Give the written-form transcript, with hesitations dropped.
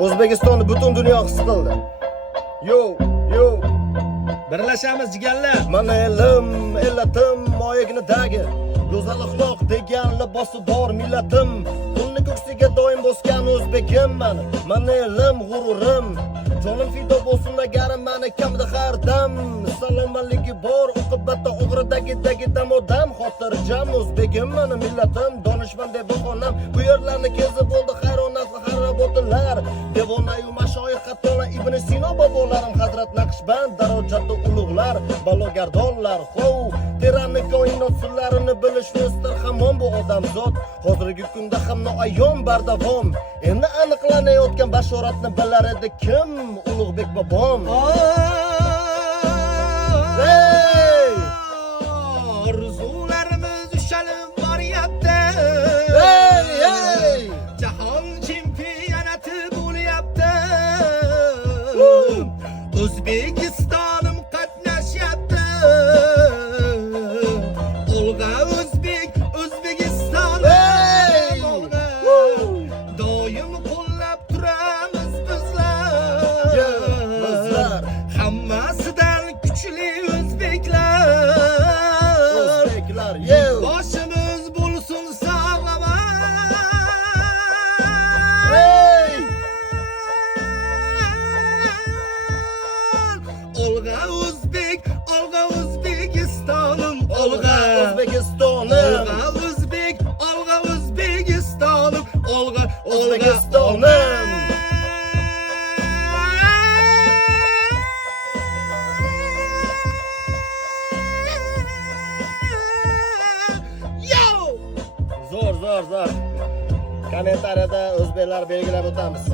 O'zbekistonni butun dunyo his qildi. Yo, yo. Birlashamiz jigarlar. Mana elim, ellatim, moyig'nidagi go'zal axloq degan libosi bor millatim. Pulni ko'ksiga doim bosgan o'zbegim man. Mana elim, g'ururim. Jonim fido bo'lsin agarim mani kamda har dam. Salomatligi bor, oqibatda og'ridagi dam odam xotirjam o'zbegim mani millatim. Donishmand deb bahonam, bu yerlarni kezib bo'ldi hayronat va xarobotilar. Devonayu mashoyix hattolar Ibn Sino bobolarim Hazrat Naqshband darajatda ulug'lar, balogardonlar. Hov, teranni koinot sirlarini bilishni istar hamon bu odamzod. Hozirgi kunda ham noayon bardavom. Endi aniqlanayotgan bashoratni bilar edi kim? Ulug'bek bobom. Hey! Orzularimiz ushalib boryapti. Hey, hey! Jahon chempionati bo'lyapti. O'zbekistonim qatnashyapti. Olg'a O'zbek, O'zbekiston. Hey! Doim qo'llab turamiz bizlar. Hammasidan kuchli o'zbeklar. O'zbeklar, yo! Boshimiz bo'lsin sog'lom. Hey! Olg'a O'zbek, olg'a O'zbekistonim. Olg'a O'zbekistonim. Olg'a O'zbek, olg'a O'zbekistonim. Olg'a O'zbekistonim. Yo! Zo'r. Kommentariyada o'zbeklar belgilab o'tamiz.